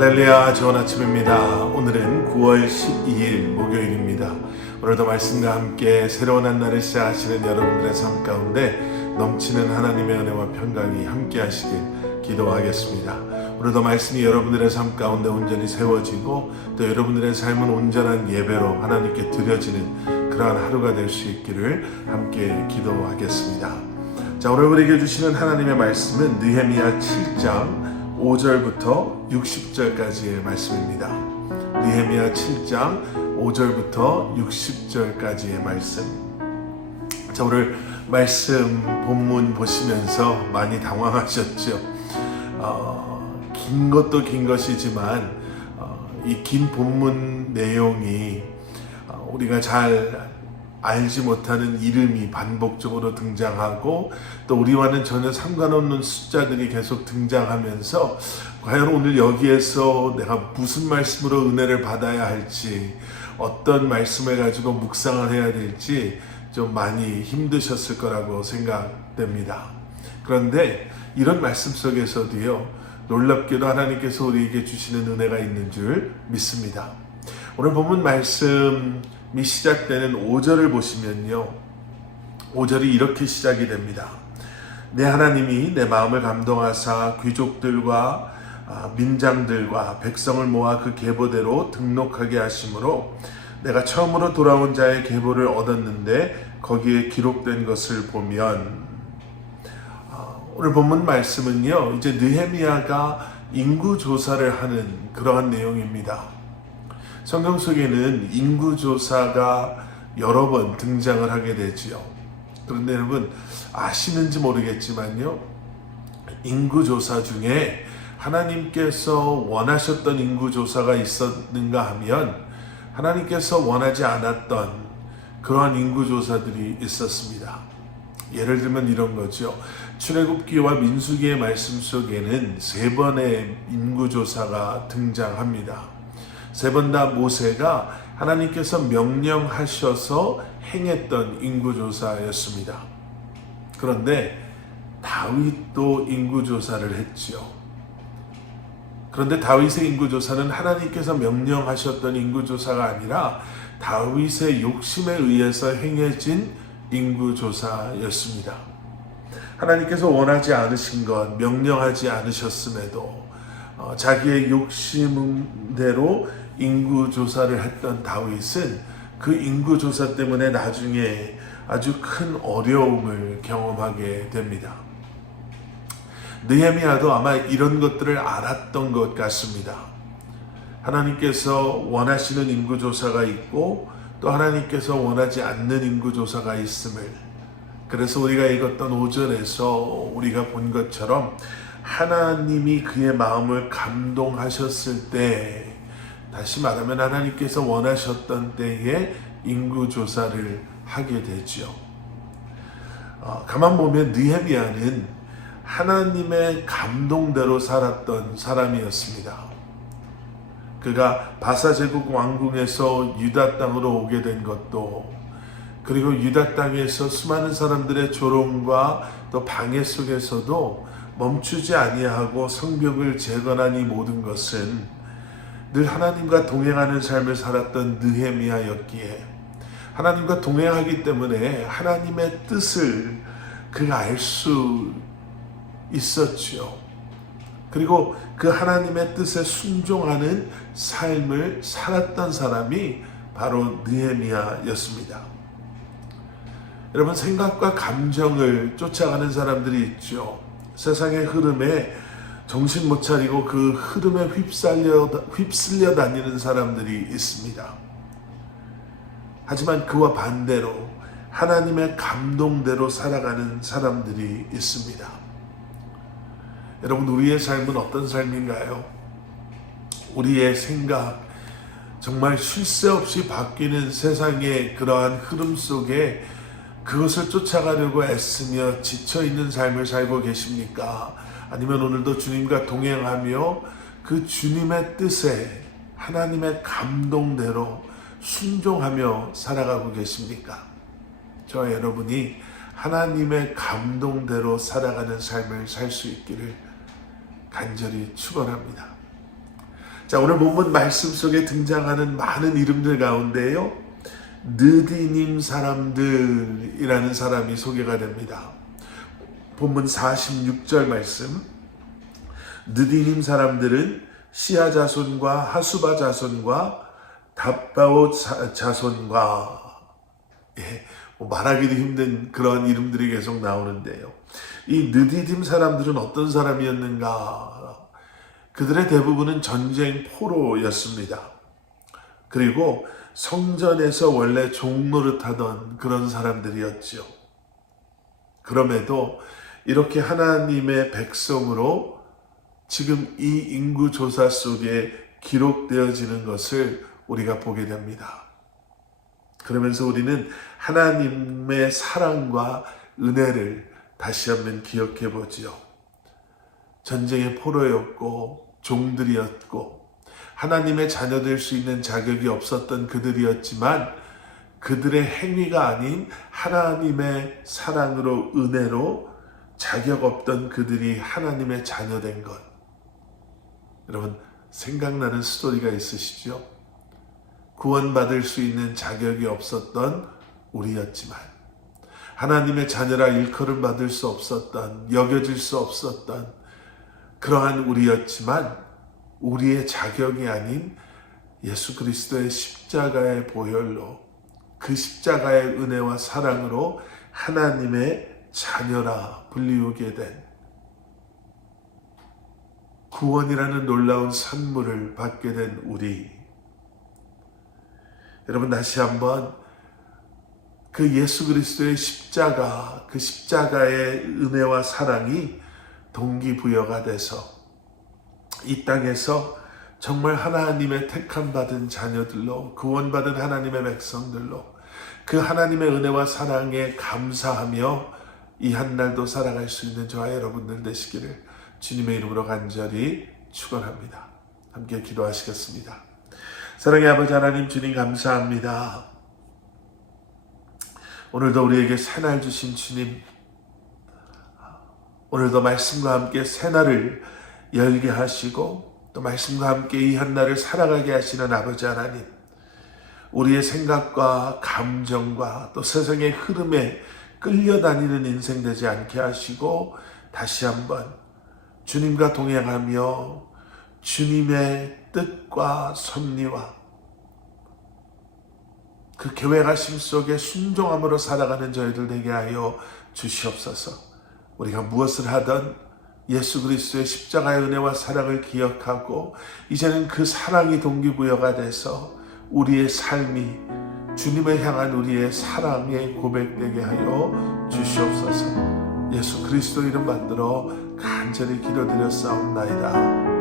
할렐루야, 좋은 아침입니다. 오늘은 9월 12일 목요일입니다. 오늘도 말씀과 함께 새로운 한 날을 시작하시는 여러분들의 삶 가운데 넘치는 하나님의 은혜와 평강이 함께 하시길 기도하겠습니다. 오늘도 말씀이 여러분들의 삶 가운데 온전히 세워지고 또 여러분들의 삶은 온전한 예배로 하나님께 드려지는 그러한 하루가 될 수 있기를 함께 기도하겠습니다. 자, 오늘 우리에게 주시는 하나님의 말씀은 느헤미야 7장 5절부터 60절까지의 말씀입니다. 느헤미야 7장 5절부터 60절까지의 말씀. 자, 오늘 말씀 본문 보시면서 많이 당황하셨죠? 긴 것도 긴 것이지만 이 긴 본문 내용이 우리가 잘 알지 못하는 이름이 반복적으로 등장하고 또 우리와는 전혀 상관없는 숫자들이 계속 등장하면서 과연 오늘 여기에서 내가 무슨 말씀으로 은혜를 받아야 할지, 어떤 말씀을 가지고 묵상을 해야 될지 좀 많이 힘드셨을 거라고 생각됩니다. 그런데 이런 말씀 속에서도요, 놀랍게도 하나님께서 우리에게 주시는 은혜가 있는 줄 믿습니다. 오늘 본문 말씀이 시작되는 5절을 보시면요, 5절이 이렇게 시작이 됩니다. 내 하나님이 내 마음을 감동하사 귀족들과 민장들과 백성을 모아 그 계보대로 등록하게 하심으로 내가 처음으로 돌아온 자의 계보를 얻었는데 거기에 기록된 것을 보면, 오늘 본문 말씀은요, 이제 느헤미야가 인구조사를 하는 그러한 내용입니다. 성경 속에는 인구조사가 여러 번 등장을 하게 되지요. 그런데 여러분 아시는지 모르겠지만요, 인구조사 중에 하나님께서 원하셨던 인구조사가 있었는가 하면 하나님께서 원하지 않았던 그러한 인구조사들이 있었습니다. 예를 들면 이런 거죠. 출애굽기와 민수기의 말씀 속에는 3번의 인구조사가 등장합니다. 3번 다 모세가 하나님께서 명령하셔서 행했던 인구조사였습니다. 그런데 다윗도 인구조사를 했지요. 그런데 다윗의 인구조사는 하나님께서 명령하셨던 인구조사가 아니라 다윗의 욕심에 의해서 행해진 인구조사였습니다. 하나님께서 원하지 않으신 것, 명령하지 않으셨음에도 자기의 욕심대로 인구조사를 했던 다윗은 그 인구조사 때문에 나중에 아주 큰 어려움을 경험하게 됩니다. 느헤미야도 아마 이런 것들을 알았던 것 같습니다. 하나님께서 원하시는 인구조사가 있고 또 하나님께서 원하지 않는 인구조사가 있음을, 그래서 우리가 읽었던 5절에서 우리가 본 것처럼 하나님이 그의 마음을 감동하셨을 때, 다시 말하면 하나님께서 원하셨던 때에 인구조사를 하게 되죠. 가만 보면 느헤미야는 하나님의 감동대로 살았던 사람이었습니다. 그가 바사제국 왕궁에서 유다 땅으로 오게 된 것도, 그리고 유다 땅에서 수많은 사람들의 조롱과 또 방해 속에서도 멈추지 아니하고 성벽을 재건한 이 모든 것은 늘 하나님과 동행하는 삶을 살았던 느헤미야였기에, 하나님과 동행하기 때문에 하나님의 뜻을 그가 알 수 있었죠. 그리고 그 하나님의 뜻에 순종하는 삶을 살았던 사람이 바로 느헤미야였습니다. 여러분, 생각과 감정을 쫓아가는 사람들이 있죠. 세상의 흐름에 정신 못 차리고 그 흐름에 휩쓸려 다니는 사람들이 있습니다. 하지만 그와 반대로 하나님의 감동대로 살아가는 사람들이 있습니다. 여러분, 우리의 삶은 어떤 삶인가요? 우리의 생각, 정말 쉴 새 없이 바뀌는 세상의 그러한 흐름 속에 그것을 쫓아가려고 애쓰며 지쳐있는 삶을 살고 계십니까? 아니면 오늘도 주님과 동행하며 그 주님의 뜻에, 하나님의 감동대로 순종하며 살아가고 계십니까? 저와 여러분이 하나님의 감동대로 살아가는 삶을 살 수 있기를 간절히 축원합니다. 자, 오늘 본문 말씀 속에 등장하는 많은 이름들 가운데요, 느디님 사람들이라는 사람이 소개가 됩니다. 본문 46절 말씀, 느디님 사람들은 시아 자손과 하수바 자손과 답바오 자손과, 말하기도 힘든 그런 이름들이 계속 나오는데요. 이 느디딤 사람들은 어떤 사람이었는가? 그들의 대부분은 전쟁 포로였습니다. 그리고 성전에서 원래 종노릇하던 그런 사람들이었죠. 그럼에도 이렇게 하나님의 백성으로 지금 이 인구조사 속에 기록되어지는 것을 우리가 보게 됩니다. 그러면서 우리는 하나님의 사랑과 은혜를 다시 한번 기억해 보지요. 전쟁의 포로였고 종들이었고 하나님의 자녀 될 수 있는 자격이 없었던 그들이었지만, 그들의 행위가 아닌 하나님의 사랑으로, 은혜로 자격 없던 그들이 하나님의 자녀 된 것. 여러분, 생각나는 스토리가 있으시죠? 구원받을 수 있는 자격이 없었던 우리였지만, 하나님의 자녀라 일컬음 받을 수 없었던, 여겨질 수 없었던 그러한 우리였지만, 우리의 자격이 아닌 예수 그리스도의 십자가의 보혈로, 그 십자가의 은혜와 사랑으로 하나님의 자녀라 불리우게 된, 구원이라는 놀라운 선물을 받게 된 우리. 여러분, 다시 한번 그 예수 그리스도의 십자가, 그 십자가의 은혜와 사랑이 동기부여가 돼서 이 땅에서 정말 하나님의 택함 받은 자녀들로, 구원받은 하나님의 백성들로 그 하나님의 은혜와 사랑에 감사하며 이 한날도 살아갈 수 있는 저와 여러분들 되시기를 주님의 이름으로 간절히 축원합니다. 함께 기도하시겠습니다. 사랑의 아버지 하나님, 주님 감사합니다. 오늘도 우리에게 새날 주신 주님, 오늘도 말씀과 함께 새날을 열게 하시고 또 말씀과 함께 이 한날을 살아가게 하시는 아버지 하나님, 우리의 생각과 감정과 또 세상의 흐름에 끌려다니는 인생 되지 않게 하시고, 다시 한번 주님과 동행하며 주님의 뜻과 섭리와 그 계획하심 속에 순종함으로 살아가는 저희들 되게 하여 주시옵소서. 우리가 무엇을 하든 예수 그리스도의 십자가의 은혜와 사랑을 기억하고 이제는 그 사랑이 동기부여가 돼서 우리의 삶이 주님을 향한 우리의 사랑의 고백되게 하여 주시옵소서. 예수 그리스도 이름 받들어 간절히 기도드렸사옵나이다.